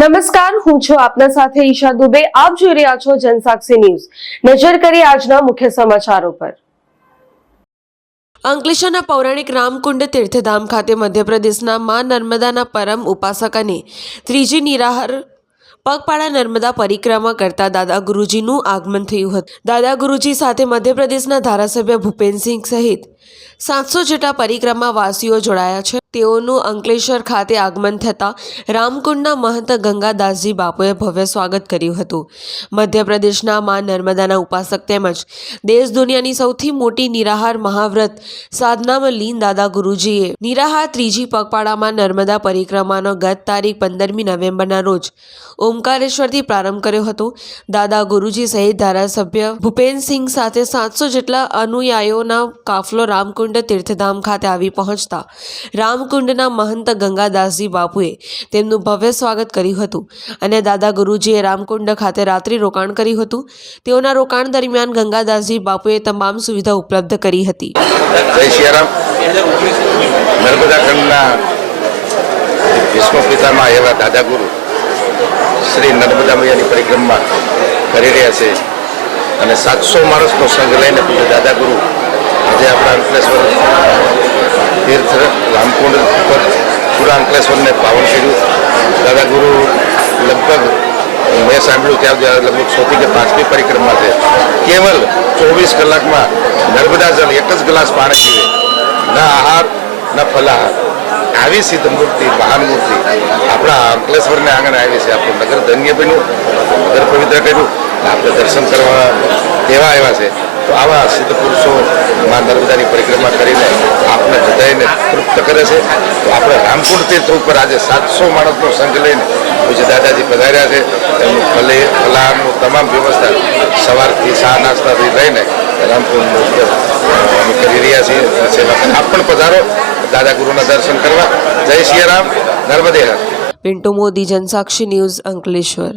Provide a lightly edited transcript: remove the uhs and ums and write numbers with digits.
નમસ્કાર, હું છું આપના સાથે ઈશા દુબે. આપ જોઈ રહ્યા છો જનસાક્ષી ન્યૂઝ. નજર કરીએ આજના મુખ્ય સમાચારો પર. અંકલેશ્વરના પૌરાણિક રામકુંડ તીર્થધામ ખાતે મધ્યપ્રદેશના માં નર્મદાના પરમ ઉપાસક અને ત્રીજી નિરાહાર પગપાળા નર્મદા પરિક્રમા કરતા દાદા ગુરુજીનું આગમન થયું હતું. દાદા ગુરુજી સાથે મધ્યપ્રદેશના ધારાસભ્ય ભૂપેન્દ્રસિંહ સહિત 700 જેટલા પરિક્રમા વાસીઓ જોડાયા છે. તેઓનું અંકલેશ્વર ખાતે આગમન થતાં રામકુંડના મહંત ગંગાદાસજી બાપુએ ભવ્ય સ્વાગત કર્યું હતું. મધ્યપ્રદેશના માં નર્મદાના ઉપાસક તેમજ દેશ દુનિયાની સૌથી મોટી નિરાહાર મહાવ્રત સાધનામાં લીન દાદા ગુરુજીએ નિરાહાર ત્રીજી પગપાળામાં નર્મદા પરિક્રમાનો ગત તારીખ 15મી નવેમ્બરના રોજ ઓમકારેશ્વરથી પ્રારંભ કર્યો હતો. દાદા ગુરુજી સહિત ધારાસભ્ય ભૂપેન્દ્રસિંહ સાથે 700 જેટલા અનુયાયીઓના કાફલો રામકુંડ તીર્થધામ ખાતે આવી પહોંચતા રામકુંડના મહંત ગંગાદાસજી બાપુએ તેમનું ભવ્ય સ્વાગત કર્યું હતું અને દાદા ગુરુજીએ રામકુંડ ખાતે રાત્રિ રોકાણ કર્યું હતું. તેઓના રોકાણ દરમિયાન ગંગાદાસજી બાપુએ તમામ સુવિધા ઉપલબ્ધ કરી હતી. જય સિયારામ. નર્મદા ખંડના વિશ્વ પિતામાં એવા દાદા ગુરુ શ્રી નર્મદા મૈયાની પરિક્રમા કરી રહ્યા છે અને 700 માણસનો સંઘ લઈને પૂજ્ય દાદા ગુરુ આજે આપણા અંકલેશ્વર તીર્થ રામકુંડ પર પૂરા અંકલેશ્વરને પાવન કર્યું. દાદા ગુરુ લગભગ મેં સાંભળ્યું ત્યાં લગભગ 100થી કે 5મી પરિક્રમા છે. કેવલ 24 કલાકમાં નર્મદા જળ એક જ ગ્લાસ પાણી પીવે, ન આહાર ન ફલાહાર. આવી સિદ્ધ મૂર્તિ, મહાન મૂર્તિ આપણા અંકલેશ્વરને આંગણે આવી છે. આપણું નગર ધન્ય બન્યું, નગર પવિત્ર કર્યું. આપણે દર્શન કરવા તેવા આવ્યા છે. તો આવા સિદ્ધ પુરુષો માં નર્મદાની પરિક્રમા કરીને આપણે બધાને તૃપ્ત કરે છે. તો આપણે રામકુંડ તીર્થ ઉપર આજે 700 માણસનો સંઘ લઈને પૂજ્ય દાદાજી પધાર્યા છે. એમનું ફલાહારનું તમામ વ્યવસ્થા સવારથી ચા નાસ્તાથી લઈને રામકુંડ ઉપર અમે કરી રહ્યા છીએ. સેવા આપ પણ પધારો દાદા ગુરુના દર્શન કરવા. જય સિયારામ, નર્મદે હર. પિન્ટુ મોદી, જનસાક્ષી ન્યૂઝ, અંકલેશ્વર.